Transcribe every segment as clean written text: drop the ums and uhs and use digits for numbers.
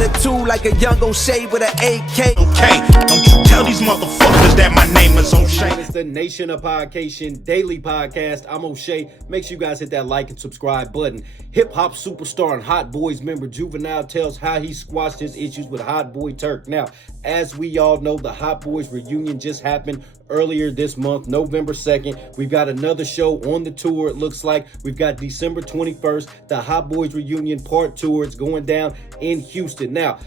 Attitude like a young O'Shea with an AK. Okay, don't you tell these motherfuckers that my name is O'Shea. It's the Nation of Podcation Daily Podcast. I'm O'Shea. Make sure you guys hit that like and subscribe button. Hip-hop superstar and Hot Boys member Juvenile tells how he squashed his issues with Hot Boy Turk. Now, as we all know, the Hot Boys reunion just happened earlier this month, November 2nd. We've got another show on the tour, it looks like. We've got December 21st, the Hot Boys reunion part 2. It's going down in Houston. Now,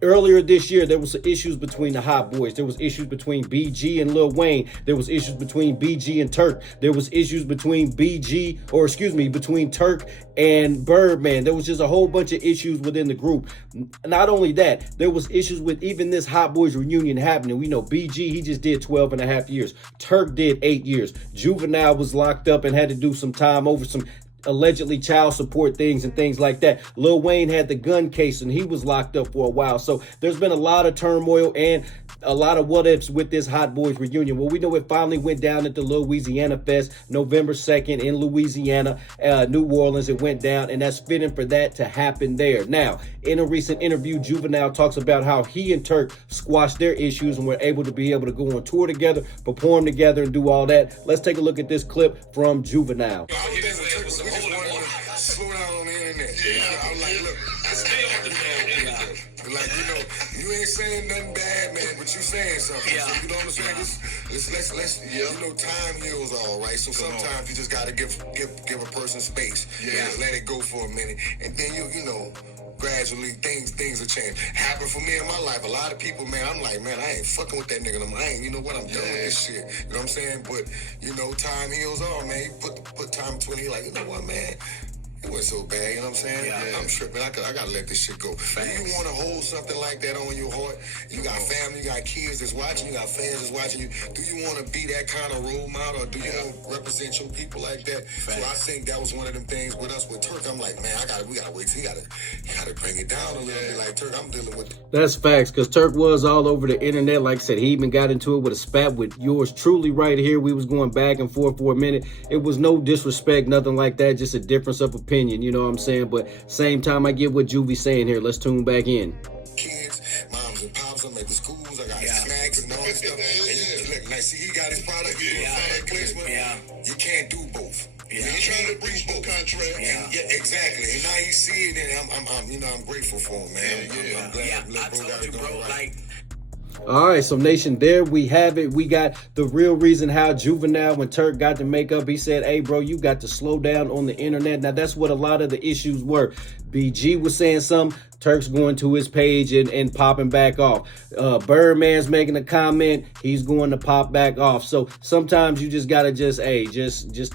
earlier this year, there was issues between the Hot Boys. There was issues between BG and Lil Wayne. There was issues between BG and Turk. There was issues between between Turk and Birdman. There was just a whole bunch of issues within the group. Not only that, there was issues with even this Hot Boys reunion happening. We know BG, he just did 12 and a half years. Turk did 8 years. Juvenile was locked up and had to do some time over some allegedly child support things and things like that. Lil Wayne had the gun case and he was locked up for a while. So there's been a lot of turmoil and a lot of what ifs with this Hot Boys reunion. Well, we know it finally went down at the Louisiana Fest, November 2nd in Louisiana, New Orleans. It went down, and that's fitting for that to happen there. Now, in a recent interview, Juvenile talks about how he and Turk squashed their issues and were able to go on tour together, perform together, and do all that. Let's take a look at this clip from Juvenile. Slow down on the internet. Yeah. I'm like, look, like, you ain't saying nothing bad, man, but you saying something. Yeah. So, you know what I'm saying? Let's time heals all, right? So sometimes you just gotta give a person space. Yeah. Just let it go for a minute, and then gradually things will change. Happened for me in my life. A lot of people, man, I'm like, man, I ain't fucking with that nigga. You know what? I'm done with this shit. You know what I'm saying? But time heals all, man. You put time between. You're like, you know what, man? It wasn't so bad, you know what I'm saying? Yeah. I'm tripping. I gotta let this shit go. Do you want to hold something like that on your heart? You got family, you got kids that's watching, you got fans that's watching you. Do you want to be that kind of role model, or do you want to represent your people like that? So I think that was one of them things with us with Turk. I'm like, man, we gotta wait till he gotta bring it down a little bit. Like, Turk, I'm dealing with. That's facts, because Turk was all over the internet. Like I said, he even got into it with a spat with yours truly right here. We was going back and forth for a minute. It was no disrespect, nothing like that, just a difference of opinion, you know what I'm saying? But same time, I get what Juvie's saying here. Let's tune back in. Kids, moms and pops, I'm at the schools, I got snacks and all that stuff. And look, like, see, he got his product, product placement. You can't do both. He's trying to breach both contracts. Yeah, exactly. And now you see it, and I'm grateful for him, man. I'm glad. I told you, bro, like. All right, so Nation, there we have it. We got the real reason how Juvenile, when Turk got to make up, he said, hey, bro, you got to slow down on the internet. Now, that's what a lot of the issues were. BG was saying something. Turk's going to his page and popping back off. Birdman's making a comment. He's going to pop back off. So sometimes you just got to just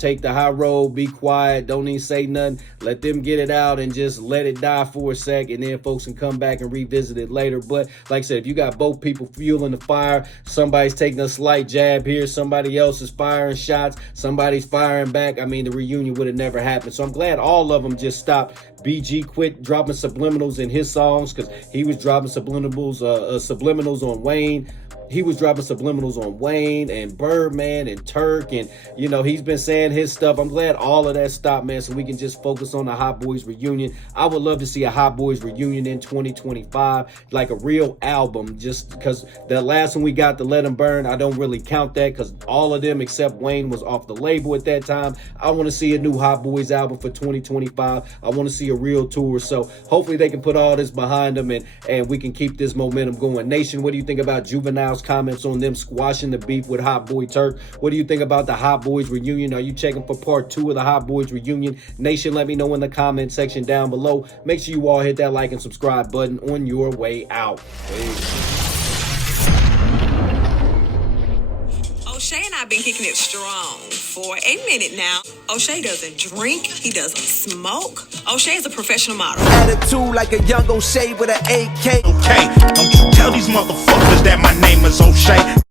take the high road, be quiet, don't even say nothing. Let them get it out and just let it die for a sec, and then folks can come back and revisit it later. But like I said, if you got both people fueling the fire, somebody's taking a slight jab here, somebody else is firing shots, somebody's firing back, I mean, the reunion would have never happened. So I'm glad all of them just stopped. BG quit dropping subliminals in his songs, because he was dropping subliminals on Wayne. He was dropping subliminals on Wayne and Birdman and Turk, and he's been saying his stuff. I'm glad all of that stopped, man, so we can just focus on the Hot Boys reunion. I would love to see a Hot Boys reunion in 2025, like a real album, just because the last one we got, to Let 'Em Burn, I don't really count that, because all of them except Wayne was off the label at that time. I want to see a new Hot Boys album for 2025. I want to see a real tour, so hopefully they can put all this behind them and we can keep this momentum going. Nation, what do you think about Juvenile's comments on them squashing the beef with Hot Boy Turk? What do you think about the Hot Boys reunion? Are you checking for part 2 of the Hot Boys reunion? Nation, let me know in the comment section down below. Make sure you all hit that like and subscribe button on your way out. O'Shea and I have been kicking it strong for a minute now. O'Shea doesn't drink. He doesn't smoke. O'Shea is a professional model. Attitude like a young O'Shea with an AK. Okay, don't you tell these motherfuckers that my name is O'Shea.